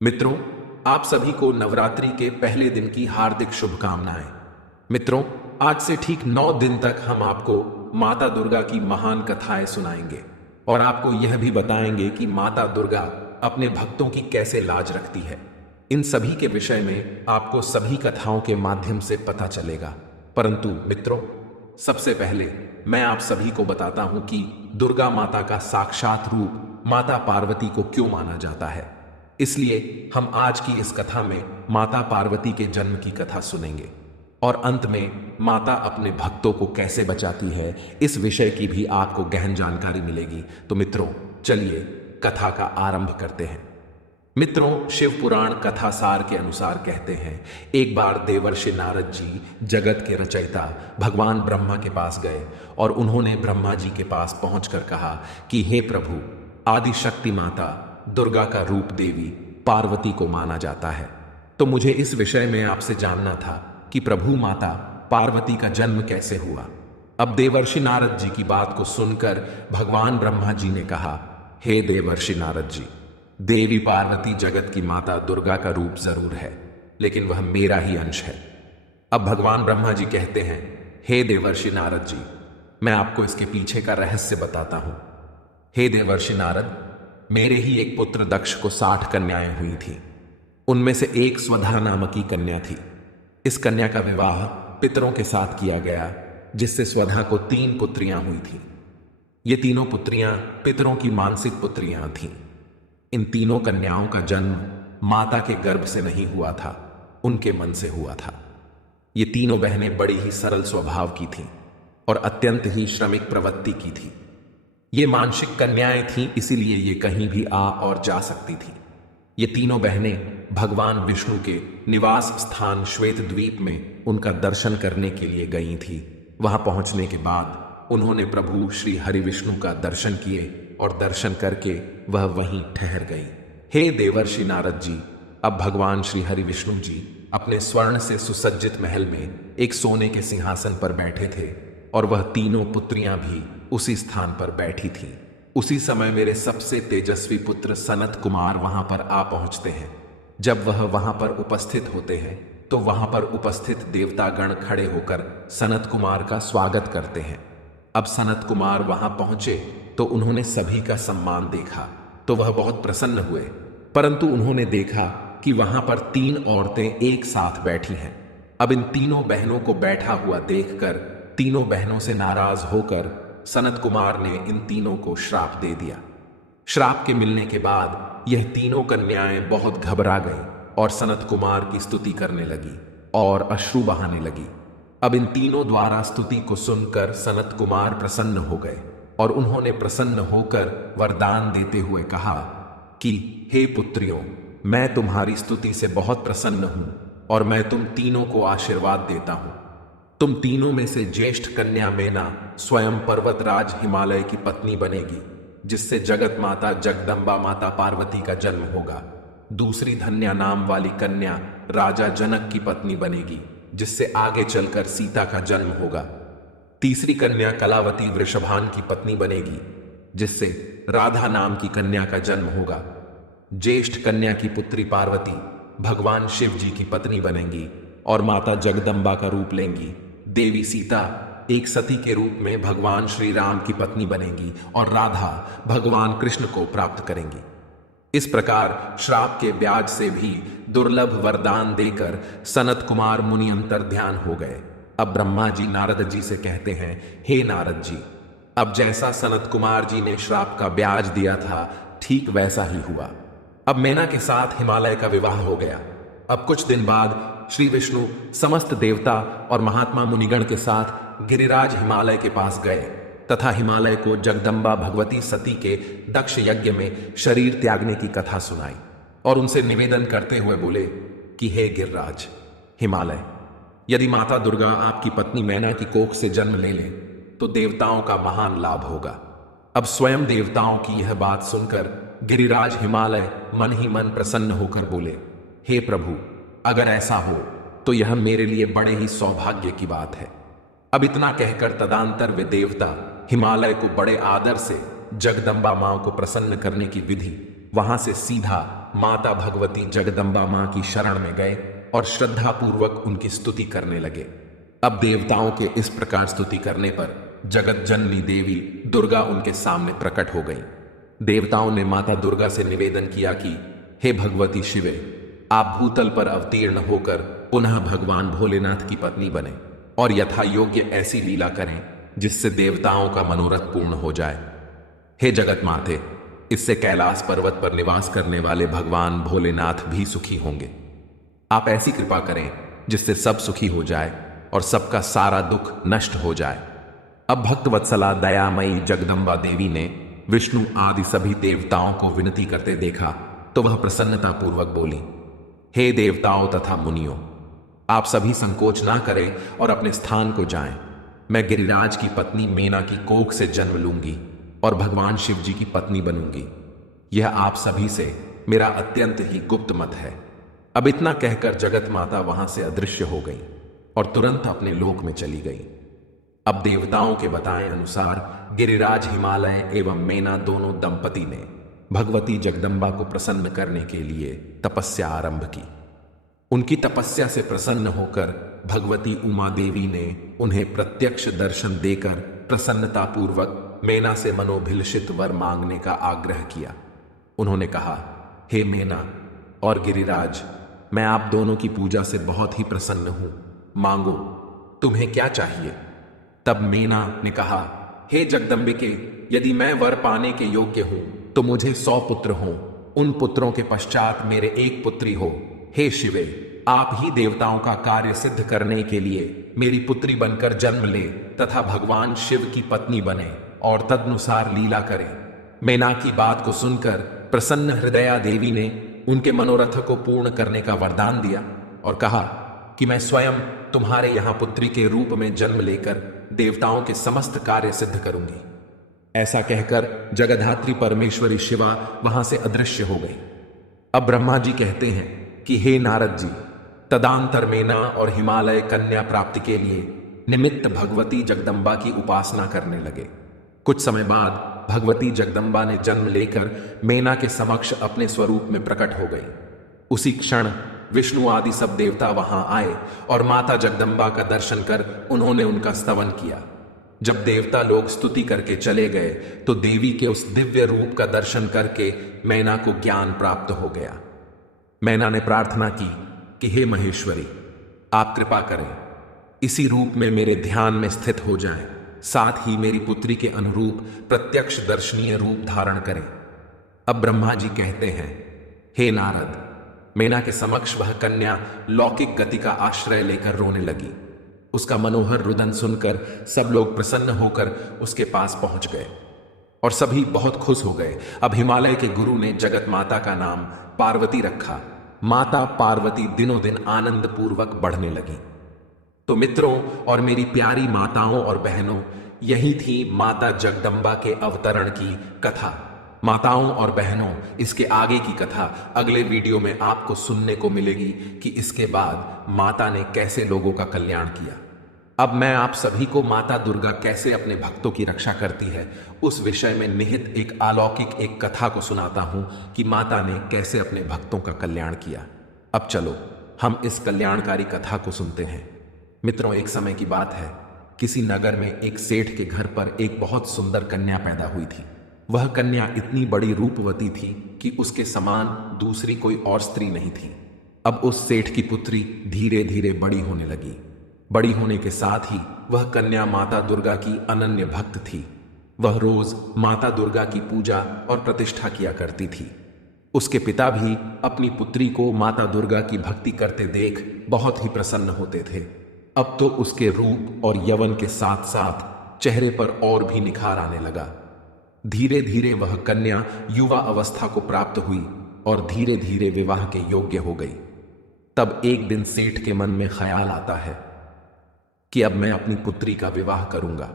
मित्रों, आप सभी को नवरात्रि के पहले दिन की हार्दिक शुभकामनाएं। मित्रों, आज से ठीक 9 दिन तक हम आपको माता दुर्गा की महान कथाएं सुनाएंगे और आपको यह भी बताएंगे कि माता दुर्गा अपने भक्तों की कैसे लाज रखती है। इन सभी के विषय में आपको सभी कथाओं के माध्यम से पता चलेगा। परंतु मित्रों, सबसे पहले मैं आप सभी को बताता हूं कि दुर्गा माता का साक्षात रूप माता पार्वती को क्यों माना जाता है। इसलिए हम आज की इस कथा में माता पार्वती के जन्म की कथा सुनेंगे और अंत में माता अपने भक्तों को कैसे बचाती है, इस विषय की भी आपको गहन जानकारी मिलेगी। तो मित्रों, चलिए कथा का आरंभ करते हैं। मित्रों, शिव पुराण कथा सार के अनुसार कहते हैं, एक बार देवर्षि नारद जी जगत के रचयिता भगवान ब्रह्मा के पास गए और उन्होंने ब्रह्मा जी के पास पहुंचकर कहा कि हे प्रभु, आदि शक्ति माता दुर्गा का रूप देवी पार्वती को माना जाता है, तो मुझे इस विषय में आपसे जानना था कि प्रभु माता पार्वती का जन्म कैसे हुआ। अब देवर्षि नारद जी की बात को सुनकर भगवान ब्रह्मा जी ने कहा, हे देवर्षि नारद जी, देवी पार्वती जगत की माता दुर्गा का रूप जरूर है, लेकिन वह मेरा ही अंश है। अब भगवान ब्रह्मा जी कहते हैं, हे देवर्षि नारद जी, मैं आपको इसके पीछे का रहस्य बताता हूं। हे देवर्षि नारद, मेरे ही एक पुत्र दक्ष को 60 कन्याएं हुई थी। उनमें से एक स्वधा नामक की कन्या थी। इस कन्या का विवाह पितरों के साथ किया गया, जिससे स्वधा को 3 पुत्रियां हुई थी। ये तीनों पुत्रियां पितरों की मानसिक पुत्रियां थीं। इन तीनों कन्याओं का जन्म माता के गर्भ से नहीं हुआ था, उनके मन से हुआ था। ये तीनों बहनें बड़ी ही सरल स्वभाव की थीं और अत्यंत ही श्रमिक प्रवृत्ति की थीं। ये मानसिक कन्याएं थीं, इसीलिए ये कहीं भी आ और जा सकती थीं। ये तीनों बहनें भगवान विष्णु के निवास स्थान श्वेत द्वीप में उनका दर्शन करने के लिए गई थी। वहां पहुंचने के बाद उन्होंने प्रभु श्री हरि विष्णु का दर्शन किए और दर्शन करके वह वहीं ठहर गई। हे देवर्षि नारद जी, अब भगवान श्री हरि विष्णु जी अपने स्वर्ण से सुसज्जित महल में एक सोने के सिंहासन पर बैठे थे और वह तीनों पुत्रियां भी उसी स्थान पर बैठी थीं। उसी समय मेरे सबसे तेजस्वी पुत्र सनत कुमार वहां पर आ पहुंचते हैं। जब वह वहां पर उपस्थित होते हैं तो वहां पर उपस्थित देवतागण खड़े होकर सनत कुमार का स्वागत करते हैं। अब सनत कुमार वहां पहुंचे तो उन्होंने सभी का सम्मान देखा तो वह बहुत प्रसन्न हुए, परंतु उन्होंने देखा कि वहां पर 3 औरतें एक साथ बैठी हैं। अब इन तीनों बहनों को बैठा हुआ देखकर तीनों बहनों से नाराज होकर सनत कुमार ने इन तीनों को श्राप दे दिया। श्राप के मिलने के बाद यह तीनों कन्याएं बहुत घबरा गईं और सनत कुमार की स्तुति करने लगी और अश्रु बहाने लगी। अब इन तीनों द्वारा स्तुति को सुनकर सनत कुमार प्रसन्न हो गए और उन्होंने प्रसन्न होकर वरदान देते हुए कहा कि हे पुत्रियों, मैं तुम्हारी स्तुति से बहुत प्रसन्न हूं और मैं तुम तीनों को आशीर्वाद देता हूं। तुम तीनों में से ज्येष्ठ कन्या मेना स्वयं पर्वतराज हिमालय की पत्नी बनेगी, जिससे जगत माता जगदम्बा माता पार्वती का जन्म होगा। दूसरी धन्या नाम वाली कन्या राजा जनक की पत्नी बनेगी, जिससे आगे चलकर सीता का जन्म होगा। तीसरी कन्या कलावती वृषभान की पत्नी बनेगी, जिससे राधा नाम की कन्या का जन्म होगा। ज्येष्ठ कन्या की पुत्री पार्वती भगवान शिव जी की पत्नी बनेंगी और माता जगदम्बा का रूप लेंगी। देवी सीता एक सती के रूप में भगवान श्री राम की पत्नी बनेंगी और राधा भगवान कृष्ण को प्राप्त करेंगी। इस प्रकार श्राप के ब्याज से भी दुर्लभ वरदान देकर सनत कुमार मुनि अंतर ध्यान हो गए। अब ब्रह्मा जी नारद जी से कहते हैं, हे नारद जी, अब जैसा सनत कुमार जी ने श्राप का ब्याज दिया था ठीक वैसा ही हुआ। अब मैना के साथ हिमालय का विवाह हो गया। अब कुछ दिन बाद श्री विष्णु समस्त देवता और महात्मा मुनिगण के साथ गिरिराज हिमालय के पास गए तथा हिमालय को जगदम्बा भगवती सती के दक्ष यज्ञ में शरीर त्यागने की कथा सुनाई और उनसे निवेदन करते हुए बोले कि हे गिरिराज हिमालय, यदि माता दुर्गा आपकी पत्नी मैना की कोख से जन्म ले ले तो देवताओं का महान लाभ होगा। अब स्वयं देवताओं की यह बात सुनकर गिरिराज हिमालय मन ही मन प्रसन्न होकर बोले, हे प्रभु, अगर ऐसा हो तो यह मेरे लिए बड़े ही सौभाग्य की बात है। अब इतना कहकर तदांतर वे देवता हिमालय को बड़े आदर से जगदम्बा मां को प्रसन्न करने की विधि वहां से सीधा माता भगवती जगदम्बा मां की शरण में गए और श्रद्धा पूर्वक उनकी स्तुति करने लगे। अब देवताओं के इस प्रकार स्तुति करने पर जगत जननी देवी दुर्गा उनके सामने प्रकट हो गई। देवताओं ने माता दुर्गा से निवेदन किया कि हे भगवती शिवे, आप भूतल पर अवतीर्ण होकर पुनः भगवान भोलेनाथ की पत्नी बने और यथा योग्य ऐसी लीला करें जिससे देवताओं का मनोरथ पूर्ण हो जाए। हे जगत माते, इससे कैलाश पर्वत पर निवास करने वाले भगवान भोलेनाथ भी सुखी होंगे। आप ऐसी कृपा करें जिससे सब सुखी हो जाए और सबका सारा दुख नष्ट हो जाए। अब भक्तवत्सला दयामयी जगदम्बा देवी ने विष्णु आदि सभी देवताओं को विनती करते देखा तो वह प्रसन्नता पूर्वक बोली, हे देवताओं तथा मुनियों, आप सभी संकोच ना करें और अपने स्थान को जाएं। मैं गिरिराज की पत्नी मेना की कोख से जन्म लूंगी और भगवान शिव जी की पत्नी बनूंगी। यह आप सभी से मेरा अत्यंत ही गुप्त मत है। अब इतना कहकर जगत माता वहां से अदृश्य हो गई और तुरंत अपने लोक में चली गई। अब देवताओं के बताए अनुसार गिरिराज हिमालय एवं मेना दोनों दंपति ने भगवती जगदम्बा को प्रसन्न करने के लिए तपस्या आरंभ की। उनकी तपस्या से प्रसन्न होकर भगवती उमा देवी ने उन्हें प्रत्यक्ष दर्शन देकर प्रसन्नता पूर्वक मेना से मनोभिलषित वर मांगने का आग्रह किया। उन्होंने कहा, हे मेना और गिरिराज, मैं आप दोनों की पूजा से बहुत ही प्रसन्न हूं, मांगो, तुम्हें क्या चाहिए। तब मेना ने कहा, हे जगदम्बिके, यदि मैं वर पाने के योग्य हूं तो मुझे 100 पुत्र हों, उन पुत्रों के पश्चात मेरे एक पुत्री हो। हे शिवे, आप ही देवताओं का कार्य सिद्ध करने के लिए मेरी पुत्री बनकर जन्म ले तथा भगवान शिव की पत्नी बने और तदनुसार लीला करें। मेना की बात को सुनकर प्रसन्न हृदया देवी ने उनके मनोरथ को पूर्ण करने का वरदान दिया और कहा कि मैं स्वयं तुम्हारे यहां पुत्री के रूप में जन्म लेकर देवताओं के समस्त कार्य सिद्ध करूंगी। ऐसा कहकर जगधात्री परमेश्वरी शिवा वहां से अदृश्य हो गई। अब ब्रह्मा जी कहते हैं कि हे नारद जी, तदांतर मेना और हिमालय कन्या प्राप्ति के लिए निमित्त भगवती जगदम्बा की उपासना करने लगे। कुछ समय बाद भगवती जगदम्बा ने जन्म लेकर मेना के समक्ष अपने स्वरूप में प्रकट हो गई। उसी क्षण विष्णु आदि सब देवता वहां आए और माता जगदम्बा का दर्शन कर उन्होंने उनका स्तवन किया। जब देवता लोग स्तुति करके चले गए तो देवी के उस दिव्य रूप का दर्शन करके मैना को ज्ञान प्राप्त हो गया। मैना ने प्रार्थना की कि हे महेश्वरी, आप कृपा करें, इसी रूप में मेरे ध्यान में स्थित हो जाएं, साथ ही मेरी पुत्री के अनुरूप प्रत्यक्ष दर्शनीय रूप धारण करें। अब ब्रह्मा जी कहते हैं, हे नारद, मेना के समक्ष वह कन्या लौकिक गति का आश्रय लेकर रोने लगी। उसका मनोहर रुदन सुनकर सब लोग प्रसन्न होकर उसके पास पहुंच गए और सभी बहुत खुश हो गए। अब हिमालय के गुरु ने जगत माता का नाम पार्वती रखा। माता पार्वती दिनों दिन आनंद पूर्वक बढ़ने लगी। तो मित्रों और मेरी प्यारी माताओं और बहनों, यही थी माता जगदम्बा के अवतरण की कथा। माताओं और बहनों, इसके आगे की कथा अगले वीडियो में आपको सुनने को मिलेगी कि इसके बाद माता ने कैसे लोगों का कल्याण किया। अब मैं आप सभी को माता दुर्गा कैसे अपने भक्तों की रक्षा करती है उस विषय में निहित एक अलौकिक एक कथा को सुनाता हूं कि माता ने कैसे अपने भक्तों का कल्याण किया। अब चलो हम इस कल्याणकारी कथा को सुनते हैं। मित्रों, एक समय की बात है, किसी नगर में एक सेठ के घर पर एक बहुत सुंदर कन्या पैदा हुई थी। वह कन्या इतनी बड़ी रूपवती थी कि उसके समान दूसरी कोई और स्त्री नहीं थी। अब उस सेठ की पुत्री धीरे धीरे बड़ी होने लगी। बड़ी होने के साथ ही वह कन्या माता दुर्गा की अनन्य भक्त थी। वह रोज माता दुर्गा की पूजा और प्रतिष्ठा किया करती थी। उसके पिता भी अपनी पुत्री को माता दुर्गा की भक्ति करते देख बहुत ही प्रसन्न होते थे। अब तो उसके रूप और यौवन के साथ साथ चेहरे पर और भी निखार आने लगा। धीरे धीरे वह कन्या युवा अवस्था को प्राप्त हुई और धीरे धीरे विवाह के योग्य हो गई। तब एक दिन सेठ के मन में ख्याल आता है कि अब मैं अपनी पुत्री का विवाह करूंगा,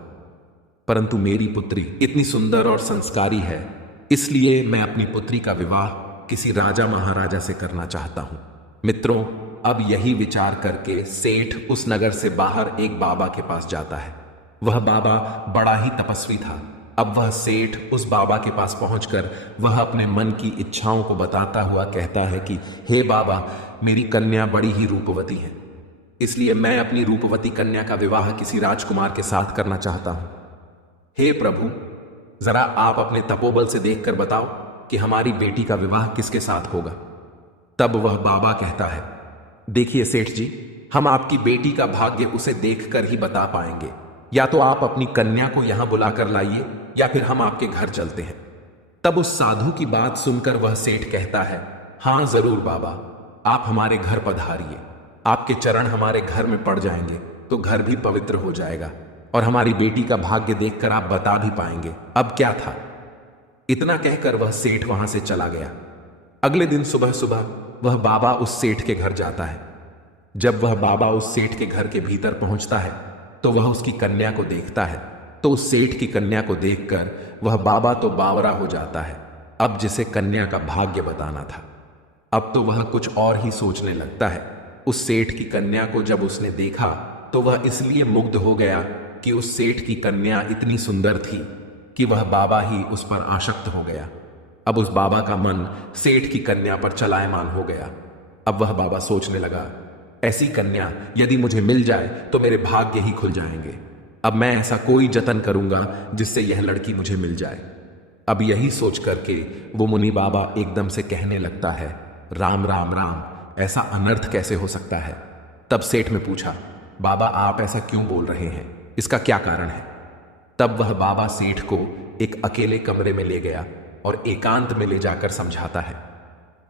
परंतु मेरी पुत्री इतनी सुंदर और संस्कारी है, इसलिए मैं अपनी पुत्री का विवाह किसी राजा महाराजा से करना चाहता हूं। मित्रों, अब यही विचार करके सेठ उस नगर से बाहर एक बाबा के पास जाता है। वह बाबा बड़ा ही तपस्वी था अब वह सेठ उस बाबा के पास पहुंचकर वह अपने मन की इच्छाओं को बताता हुआ कहता है कि हे बाबा, मेरी कन्या बड़ी ही रूपवती है, इसलिए मैं अपनी रूपवती कन्या का विवाह किसी राजकुमार के साथ करना चाहता हूं। हे प्रभु, जरा आप अपने तपोबल से देखकर बताओ कि हमारी बेटी का विवाह किसके साथ होगा। तब वह बाबा कहता है, देखिए सेठ जी, हम आपकी बेटी का भाग्य उसे देखकर ही बता पाएंगे। या तो आप अपनी कन्या को यहां बुलाकर लाइए या फिर हम आपके घर चलते हैं। तब उस साधु की बात सुनकर वह सेठ कहता है, हां जरूर बाबा, आप हमारे घर पधारिए। आपके चरण हमारे घर में पड़ जाएंगे तो घर भी पवित्र हो जाएगा और हमारी बेटी का भाग्य देखकर आप बता भी पाएंगे। अब क्या था। इतना कहकर वह सेठ वहां से चला गया। अगले दिन सुबह सुबह वह बाबा उस सेठ के घर जाता है। जब वह बाबा उस सेठ के घर के भीतर पहुंचता है तो वह उसकी कन्या को देखता है। तो उस सेठ की कन्या को देखकर वह बाबा तो बावरा हो जाता है। अब जिसे कन्या का भाग्य बताना था, अब तो वह कुछ और ही सोचने लगता है। उस सेठ की कन्या को जब उसने देखा तो वह इसलिए मुग्ध हो गया कि उस सेठ की कन्या इतनी सुंदर थी कि वह बाबा ही उस पर आसक्त हो गया। अब उस बाबा का मन सेठ की कन्या पर चलायमान हो गया। अब वह बाबा सोचने लगा, ऐसी कन्या यदि मुझे मिल जाए तो मेरे भाग्य ही खुल जाएंगे। अब मैं ऐसा कोई जतन करूंगा जिससे यह लड़की मुझे मिल जाए। अब यही सोच करके वो मुनि बाबा एकदम से कहने लगता है, राम राम राम, ऐसा अनर्थ कैसे हो सकता है। तब सेठ ने पूछा, बाबा आप ऐसा क्यों बोल रहे हैं, इसका क्या कारण है। तब वह बाबा सेठ को एक अकेले कमरे में ले गया और एकांत में ले जाकर समझाता है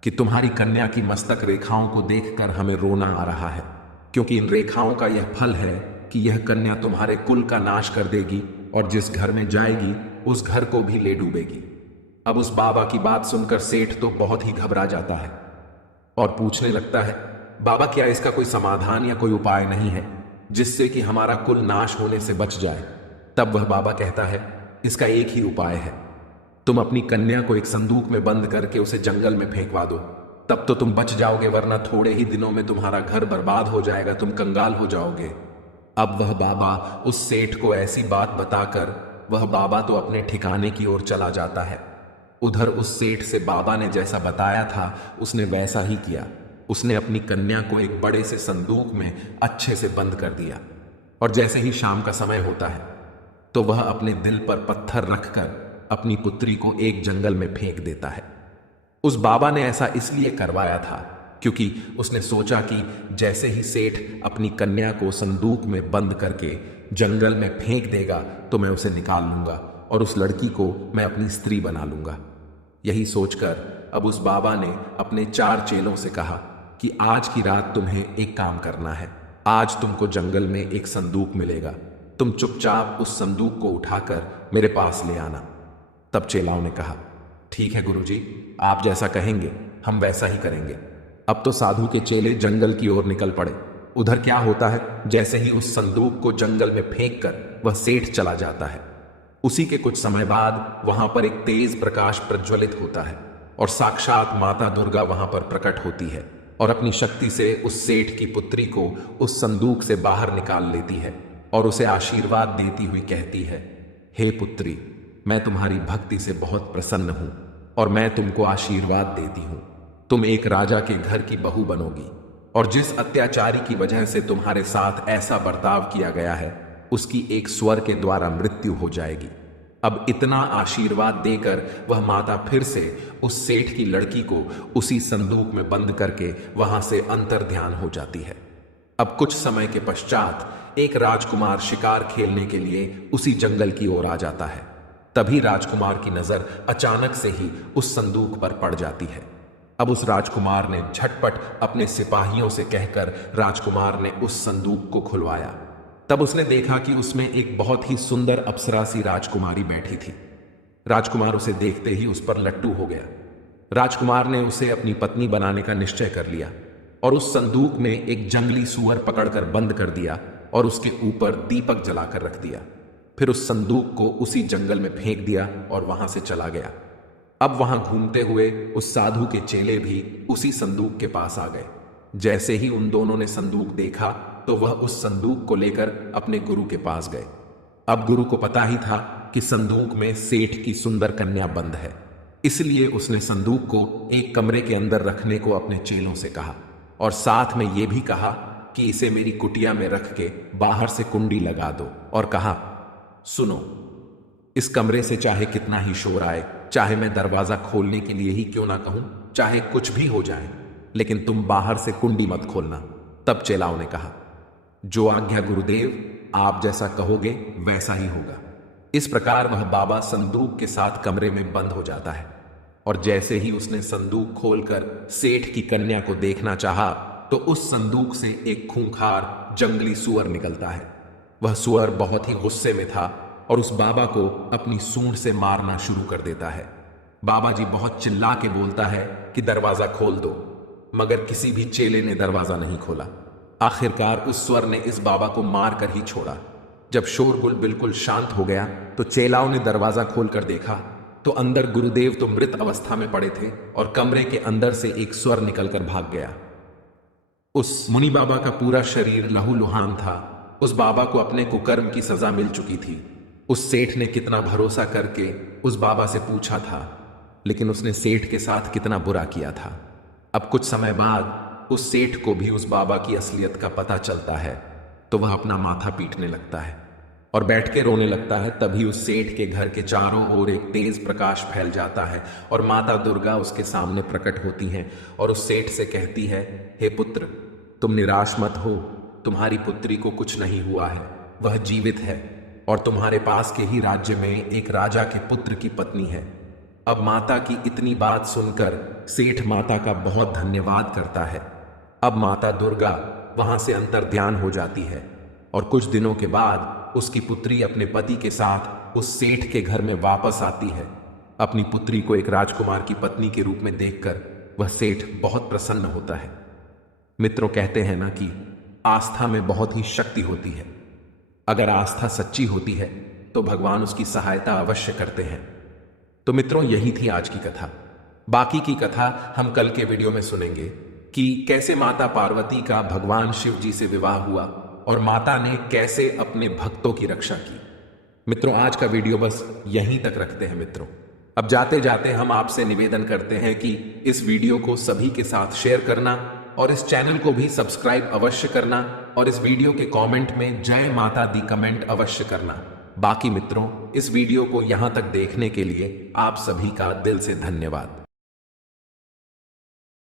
कि तुम्हारी कन्या की मस्तक रेखाओं को देखकर हमें रोना आ रहा है, क्योंकि इन रेखाओं का यह फल है कि यह कन्या तुम्हारे कुल का नाश कर देगी और जिस घर में जाएगी उस घर को भी ले डूबेगी। अब उस बाबा की बात सुनकर सेठ तो बहुत ही घबरा जाता है और पूछने लगता है, बाबा क्या इसका कोई समाधान या कोई उपाय नहीं है जिससे कि हमारा कुल नाश होने से बच जाए। तब वह बाबा कहता है, इसका एक ही उपाय है, तुम अपनी कन्या को एक संदूक में बंद करके उसे जंगल में फेंकवा दो, तब तो तुम बच जाओगे, वरना थोड़े ही दिनों में तुम्हारा घर बर्बाद हो जाएगा, तुम कंगाल हो जाओगे। अब वह बाबा उस सेठ को ऐसी बात बताकर वह बाबा तो अपने ठिकाने की ओर चला जाता है। उधर उस सेठ से बाबा ने जैसा बताया था उसने वैसा ही किया। उसने अपनी कन्या को एक बड़े से संदूक में अच्छे से बंद कर दिया और जैसे ही शाम का समय होता है तो वह अपने दिल पर पत्थर रखकर अपनी पुत्री को एक जंगल में फेंक देता है। उस बाबा ने ऐसा इसलिए करवाया था क्योंकि उसने सोचा कि जैसे ही सेठ अपनी कन्या को संदूक में बंद करके जंगल में फेंक देगा तो मैं उसे निकाल लूंगा और उस लड़की को मैं अपनी स्त्री बना लूंगा। यही सोचकर अब उस बाबा ने अपने 4 चेलों से कहा कि आज की रात तुम्हें एक काम करना है। आज तुमको जंगल में एक संदूक मिलेगा, तुम चुपचाप उस संदूक को उठाकर मेरे पास ले आना। तब चेलाओं ने कहा, ठीक है गुरुजी, आप जैसा कहेंगे हम वैसा ही करेंगे। अब तो साधु के चेले जंगल की ओर निकल पड़े। उधर क्या होता है, जैसे ही उस संदूक को जंगल में फेंक कर वह सेठ चला जाता है, उसी के कुछ समय बाद वहां पर एक तेज प्रकाश प्रज्वलित होता है और साक्षात माता दुर्गा वहां पर प्रकट होती है और अपनी शक्ति से उस सेठ की पुत्री को उस संदूक से बाहर निकाल लेती है और उसे आशीर्वाद देती हुई कहती है, हे पुत्री, मैं तुम्हारी भक्ति से बहुत प्रसन्न हूं और मैं तुमको आशीर्वाद देती हूं। तुम एक राजा के घर की बहू बनोगी और जिस अत्याचारी की वजह से तुम्हारे साथ ऐसा बर्ताव किया गया है उसकी एक स्वर के द्वारा मृत्यु हो जाएगी। अब इतना आशीर्वाद देकर वह माता फिर से उस सेठ की लड़की को उसी संदूक में बंद करके वहां से अंतर ध्यान हो जाती है। अब कुछ समय के पश्चात एक राजकुमार शिकार खेलने के लिए उसी जंगल की ओर आ जाता है। तभी राजकुमार की नजर अचानक से ही उस संदूक पर पड़ जाती है। अब उस राजकुमार ने झटपट अपने सिपाहियों से कहकर राजकुमार ने उस संदूक को खुलवाया। तब उसने देखा कि उसमें एक बहुत ही सुंदर अप्सरा सी राजकुमारी बैठी थी। राजकुमार उसे देखते ही उस पर लट्टू हो गया। राजकुमार ने उसे अपनी पत्नी बनाने का निश्चय कर लिया और उस संदूक में एक जंगली सूअर पकड़कर बंद कर दिया और उसके ऊपर दीपक जलाकर रख दिया। फिर उस संदूक को उसी जंगल में फेंक दिया और वहां से चला गया। अब वहां घूमते हुए उस साधु के चेले भी उसी संदूक के पास आ गए। जैसे ही उन दोनों ने संदूक देखा तो वह उस संदूक को लेकर अपने गुरु के पास गए। अब गुरु को पता ही था कि संदूक में सेठ की सुंदर कन्या बंद है, इसलिए उसने संदूक को एक कमरे के अंदर रखने को अपने चेलों से कहा और साथ में यह भी कहा कि इसे मेरी कुटिया में रख के बाहर से कुंडी लगा दो और कहा, सुनो, इस कमरे से चाहे कितना ही शोर आए, चाहे मैं दरवाजा खोलने के लिए ही क्यों ना कहूं, चाहे कुछ भी हो जाए, लेकिन तुम बाहर से कुंडी मत खोलना। तब चेलाओं ने कहा, जो आज्ञा गुरुदेव, आप जैसा कहोगे वैसा ही होगा। इस प्रकार वह बाबा संदूक के साथ कमरे में बंद हो जाता है और जैसे ही उसने संदूक खोलकर सेठ की कन्या को देखना चाहा तो उस संदूक से एक खूंखार जंगली सुअर निकलता है। वह सुअर बहुत ही गुस्से में था और उस बाबा को अपनी सूंड से मारना शुरू कर देता है। बाबा जी बहुत चिल्ला के बोलता है कि दरवाजा खोल दो, मगर किसी भी चेले ने दरवाजा नहीं खोला। आखिरकार उस स्वर ने इस बाबा को मार कर ही छोड़ा। जब शोरगुल बिल्कुल शांत हो गया तो चेलाओं ने दरवाजा खोलकर देखा तो अंदर गुरुदेव तो मृत अवस्था में पड़े थे और कमरे के अंदर से एक स्वर निकलकर भाग गया। उस मुनि बाबा का पूरा शरीर लहूलुहान था। उस बाबा को अपने कुकर्म की सजा मिल चुकी थी। उस सेठ ने कितना भरोसा करके उस बाबा से पूछा था, लेकिन उसने सेठ के साथ कितना बुरा किया था। अब कुछ समय बाद उस सेठ को भी उस बाबा की असलियत का पता चलता है तो वह अपना माथा पीटने लगता है और बैठ के रोने लगता है। तभी उस सेठ के घर के चारों ओर एक तेज प्रकाश फैल जाता है और माता दुर्गा उसके सामने प्रकट होती हैं और उस सेठ से कहती है, हे पुत्र, तुम निराश मत हो, तुम्हारी पुत्री को कुछ नहीं हुआ है, वह जीवित है और तुम्हारे पास के ही राज्य में एक राजा के पुत्र की पत्नी है। अब माता की इतनी बात सुनकर सेठ माता का बहुत धन्यवाद करता है। अब माता दुर्गा वहां से अंतर्ध्यान हो जाती है और कुछ दिनों के बाद उसकी पुत्री अपने पति के साथ उस सेठ के घर में वापस आती है। अपनी पुत्री को एक राजकुमार की पत्नी के रूप में देखकर वह सेठ बहुत प्रसन्न होता है। मित्रों, कहते हैं ना कि आस्था में बहुत ही शक्ति होती है। अगर आस्था सच्ची होती है तो भगवान उसकी सहायता अवश्य करते हैं। तो मित्रों, यही थी आज की कथा। बाकी की कथा हम कल के वीडियो में सुनेंगे कि कैसे माता पार्वती का भगवान शिव जी से विवाह हुआ और माता ने कैसे अपने भक्तों की रक्षा की। मित्रों, आज का वीडियो बस यहीं तक रखते हैं। मित्रों, अब जाते जाते हम आपसे निवेदन करते हैं कि इस वीडियो को सभी के साथ शेयर करना और इस चैनल को भी सब्सक्राइब अवश्य करना और इस वीडियो के कमेंट में जय माता दी कमेंट अवश्य करना। बाकी मित्रों, इस वीडियो को यहां तक देखने के लिए आप सभी का दिल से धन्यवाद।